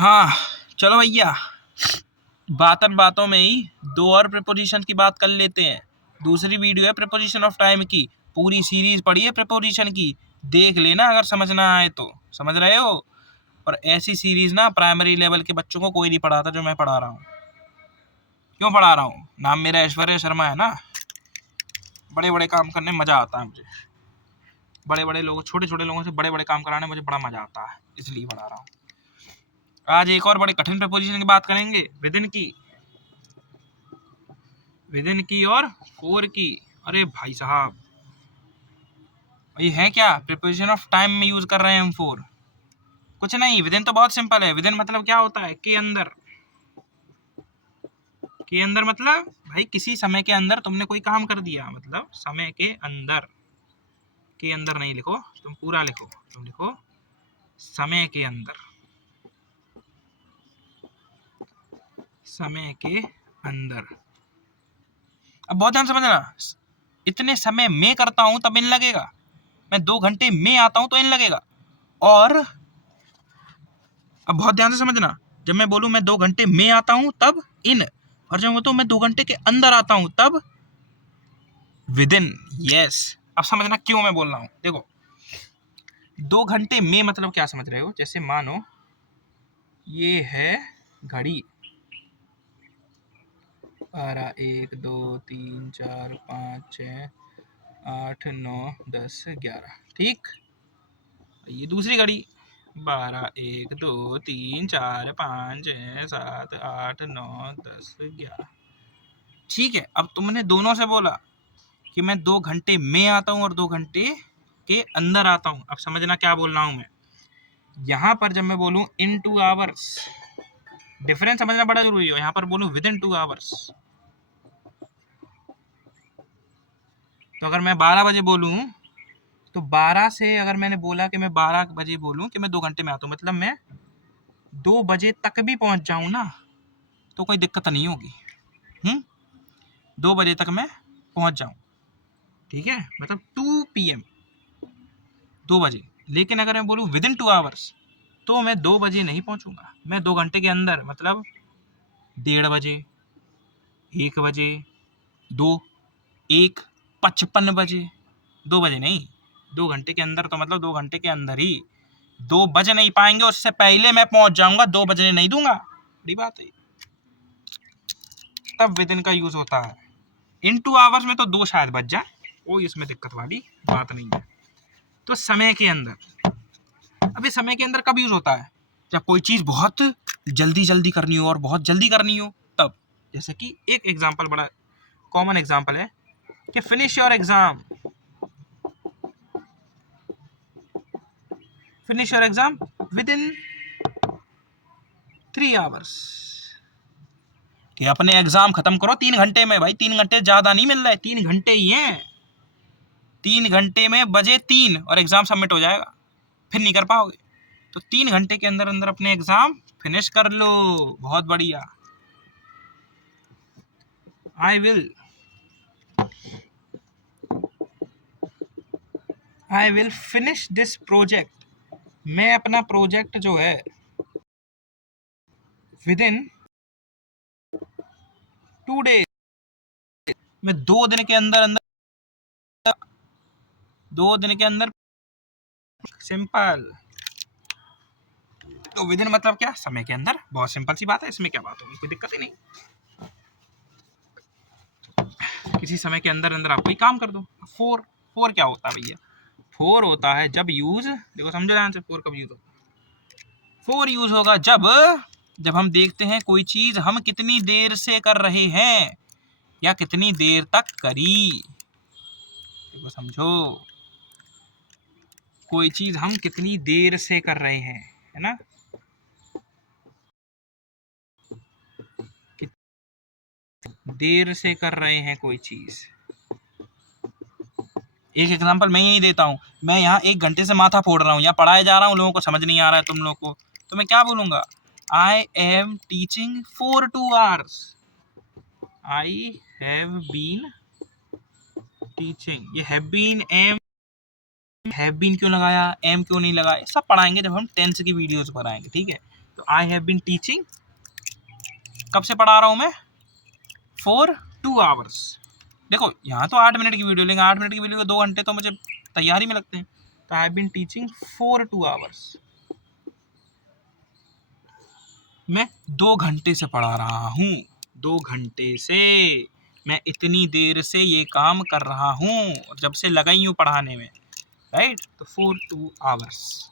हाँ चलो भैया, बातन बातों में ही दो और प्रीपोजिशन की बात कर लेते हैं। दूसरी वीडियो है प्रीपोजिशन ऑफ टाइम की, पूरी सीरीज पढ़ी है प्रीपोजिशन की, देख लेना अगर समझना आए तो। समझ रहे हो? और ऐसी सीरीज ना प्राइमरी लेवल के बच्चों को कोई नहीं पढ़ाता जो मैं पढ़ा रहा हूँ। क्यों पढ़ा रहा हूँ? नाम मेरा ऐश्वर्य शर्मा है ना। बड़े बड़े काम करने में मजा आता है मुझे, बड़े बड़े लोगों, छोटे छोटे लोगों से बड़े बड़े काम कराने में मुझे बड़ा मजा आता है, इसलिए पढ़ा रहा हूँ। आज एक और बड़े कठिन प्रीपोजिशन की बात करेंगे, विदिन की, विदिन की और फोर की। अरे भाई साहब, ये है क्या? प्रीपोजिशन ऑफ टाइम में यूज कर रहे हैं हम फोर। कुछ नहीं, विदिन तो बहुत सिंपल है। विदिन मतलब क्या होता है? के अंदर। के अंदर मतलब भाई किसी समय के अंदर तुमने कोई काम कर दिया, मतलब समय के अंदर। के अंदर नहीं लिखो तुम, पूरा लिखो, तुम लिखो समय के अंदर, समय के अंदर। अब बहुत ध्यान समझना, इतने समय में करता हूं तब इन लगेगा, मैं 2 घंटे में आता हूं तो इन लगेगा। और अब बहुत ध्यान से समझना, जब मैं बोलूं मैं 2 घंटे में आता हूं तब इन, और जब मैं 2 घंटे के अंदर आता हूं तब विदिन। यस, अब समझना क्यों मैं बोल रहा हूं। देखो, 2 घंटे में मतलब क्या समझ रहे हो? जैसे मानो ये है घड़ी, 12, 1, 2, 3, 4, 5, 6, 8, 9, 10, 11, ठीक। ये दूसरी घड़ी, 12, 1, 2, 3, 4, 5, 6, 7, 8, 9, 10, 11, ठीक है। अब तुमने दोनों से बोला कि मैं 2 घंटे में आता हूँ और 2 घंटे के अंदर आता हूँ। अब समझना क्या बोल रहा हूँ मैं। यहाँ पर जब मैं बोलूँ इन 2 आवर्स, डिफरेंस समझना बड़ा जरूरी है। यहाँ पर बोलूँ विद इन 2 आवर्स, तो अगर मैं 12 बजे बोलूँ तो 12 से अगर मैंने बोला कि मैं 12 बजे बोलूँ कि मैं 2 घंटे में आता हूँ, मतलब मैं 2 बजे तक भी पहुँच जाऊँ ना तो कोई दिक्कत नहीं होगी। 2 बजे तक मैं पहुँच जाऊँ, ठीक है, मतलब 2 PM, 2 बजे। लेकिन अगर मैं बोलूँ विद इन 2 आवर्स तो मैं 2 बजे नहीं पहुँचूंगा, मैं 2 घंटे के अंदर, मतलब 1:30 बजे, 1 बजे, 2, 1:55 बजे, 2 बजे नहीं, 2 घंटे के अंदर, तो मतलब 2 घंटे के अंदर ही 2 बज नहीं पाएंगे, उससे पहले मैं पहुंच जाऊंगा, 2 बजने नहीं दूंगा। बड़ी बात है, तब विद इन का यूज होता है। इन 2 आवर्स में तो 2 शायद बज जाए, कोई इसमें दिक्कत वाली बात नहीं है। तो समय के अंदर, अभी समय के अंदर कब यूज होता है? जब कोई चीज बहुत जल्दी जल्दी करनी हो और बहुत जल्दी करनी हो तब। जैसे कि एक एग्जांपल, बड़ा कॉमन एग्जांपल है कि finish your exam, finish your exam with in 3 hours, कि अपने एग्जाम खत्म करो 3 घंटे में। भाई 3 घंटे ज्यादा नहीं मिल रहा है, 3 घंटे ही हैं। 3 घंटे में बजे 3 और एग्जाम सबमिट हो जाएगा, फिर नहीं कर पाओगे। तो 3 घंटे के अंदर अंदर अपने एग्जाम फिनिश कर लो, बहुत बढ़िया। I will finish this project, मैं अपना प्रोजेक्ट जो है विद इन 2 डेज, मैं 2 दिन के अंदर अंदर, 2 दिन के अंदर, सिंपल। तो विद इन मतलब क्या? समय के अंदर, बहुत सिंपल सी बात है, इसमें क्या बात होगी, कोई दिक्कत ही नहीं। किसी समय के अंदर अंदर आप कोई काम कर दो। फोर, फोर क्या होता है भैया? फोर होता है जब यूज, देखो समझो ध्यान से, फोर कब यूज होगा? फोर यूज होगा जब, जब हम देखते हैं कोई चीज हम कितनी देर से कर रहे हैं या कितनी देर तक करी। देखो समझो, कोई चीज हम कितनी देर से कर रहे हैं, है ना, देर से कर रहे हैं कोई चीज। एक एग्जांपल मैं ही देता हूँ, मैं यहाँ 1 घंटे से माथा फोड़ रहा हूँ, यहाँ पढ़ाए जा रहा हूँ, लोगों को समझ नहीं आ रहा है तुम लोग को, तो मैं क्या बोलूंगा? I am teaching for 2 hours, I have been teaching, ये have been, am have been क्यों लगाया, एम क्यों नहीं लगाया, सब पढ़ाएंगे जब हम टेंस की वीडियोस पर आएंगे, ठीक है। तो आई हैव बीन टीचिंग, कब से पढ़ा रहा हूँ मैं, फॉर 2 आवर्स। देखो यहाँ तो 8 मिनट की वीडियो लेंगे, 8 मिनट की वीडियो को 2 घंटे तो मुझे तैयारी में लगते हैं। तो I have been teaching for 2 hours, मैं 2 घंटे से पढ़ा रहा हूँ, 2 घंटे से, मैं इतनी देर से ये काम कर रहा हूँ, जब से लगाई हूँ पढ़ाने में, राइट। तो फॉर 2 आवर्स।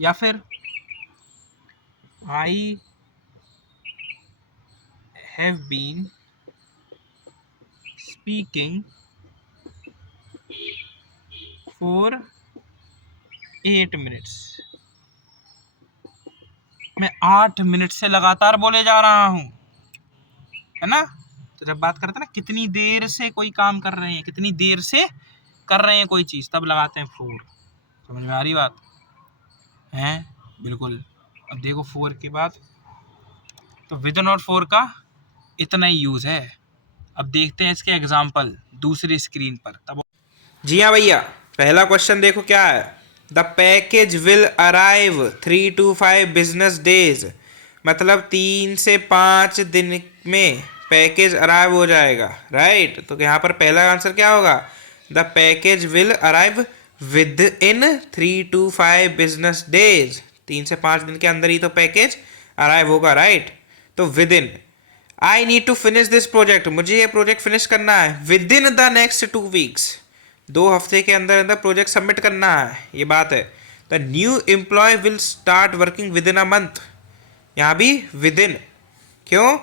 या फिर I have been speaking for 8 minutes, मैं 8 मिनट से लगातार बोले जा रहा हूँ, है ना। तो जब बात करते हैं ना कितनी देर से कोई काम कर रहे हैं, कितनी देर से कर रहे हैं कोई चीज़, तब लगाते हैं फॉर। समझ में आ रही बात है, बिल्कुल। अब देखो फॉर के बाद तो विदिन और फॉर का इतना ही यूज़ है। अब देखते हैं इसके एग्जाम्पल दूसरी स्क्रीन पर। तब जी हाँ भैया, पहला क्वेश्चन देखो क्या है। The package will arrive 3 to 5 business days, मतलब 3 से 5 दिन में पैकेज अराइव हो जाएगा, राइट। तो यहाँ पर पहला आंसर क्या होगा, the package will arrive within 3 to 5 business days, 3 से 5 दिन के अंदर ही तो पैकेज अराइव होगा, राइट। तो within, I need to finish this project, मुझे ये प्रोजेक्ट फिनिश करना है within the next 2 weeks, 2 हफ्ते के अंदर अंदर प्रोजेक्ट सबमिट करना है, ये बात है। The new employ will start working with in a month, यहाँ भी विद इन, क्यों,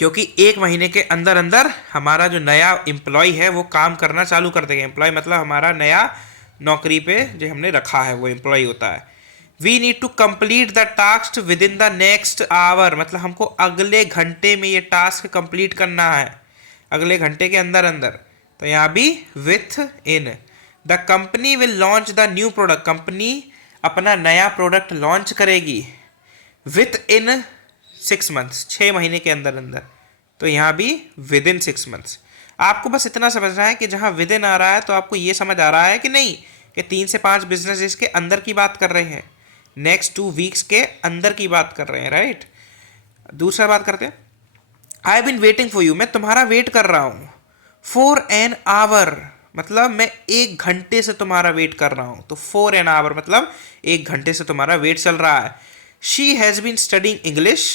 क्योंकि 1 महीने के अंदर अंदर हमारा जो नया एम्प्लॉय है वो काम करना चालू कर देगा। एम्प्लॉय मतलब हमारा नया नौकरी पे जो हमने रखा है वो एम्प्लॉय होता है। We need to complete the task within the next hour, मतलब हमको अगले घंटे में ये टास्क कंप्लीट करना है, अगले घंटे के अंदर अंदर। तो यहाँ भी with in. The company will launch the new product, company अपना नया प्रोडक्ट लॉन्च करेगी विथ इन 6 मंथ्स, 6 महीने के अंदर अंदर। तो यहाँ भी विद इन 6 मंथ्स। आपको बस इतना समझना है कि जहाँ विद इन आ रहा है तो आपको ये समझ आ रहा है कि नहीं कि 3 से 5 बिजनेस डेज के अंदर की बात कर रहे हैं, नेक्स्ट 2 वीक्स के अंदर की बात कर रहे हैं, राइट। दूसरा बात करते हैं, I have been waiting for you, मैं तुम्हारा वेट कर रहा हूँ, फॉर एन आवर, मतलब मैं 1 घंटे से तुम्हारा वेट कर रहा हूँ। तो फॉर एन आवर मतलब 1 घंटे से तुम्हारा वेट चल रहा है। She has been studying English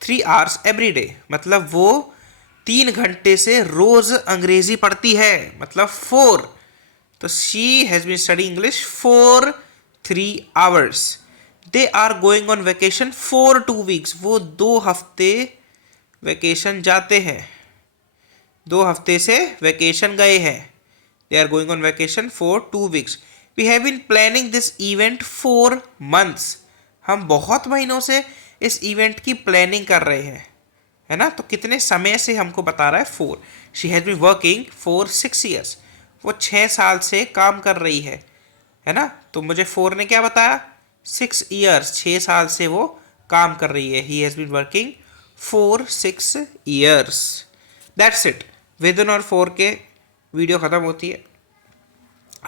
3 hours every day, मतलब वो 3 घंटे से रोज अंग्रेजी पढ़ती है, मतलब 4। तो she has been study English for 3 hours। They are going on vacation for 2 weeks, वो 2 हफ्ते वेकेशन जाते हैं, 2 हफ्ते से वेकेशन गए हैं। They are going on vacation for 2 weeks। We have been planning this event for months, हम बहुत महीनों से इस इवेंट की प्लानिंग कर रहे हैं, है ना। तो कितने समय से हमको बता रहा है, 4। She has been working for 6 years, वो 6 साल से काम कर रही है ना। तो मुझे 4 ने क्या बताया, 6 years, 6 साल से वो काम कर रही है। He has been working for 6 years। That's it, within और फॉर के वीडियो ख़त्म होती है।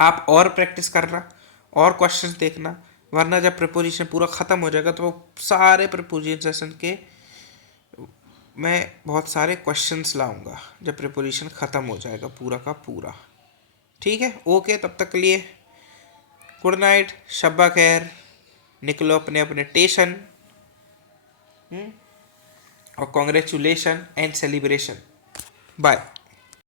आप और प्रैक्टिस करना और क्वेश्चंस देखना, वरना जब प्रिपोजिशन पूरा ख़त्म हो जाएगा तो सारे प्रिपोजिशन सेशन के मैं बहुत सारे क्वेश्चंस लाऊंगा जब प्रिपोजिशन ख़त्म हो जाएगा पूरा का पूरा, ठीक है। ओके, तब तक के लिए गुड नाइट, शब्बा खैर, निकलो अपने अपने टेशन, और कॉन्ग्रेचुलेशन एंड सेलिब्रेशन। बाय।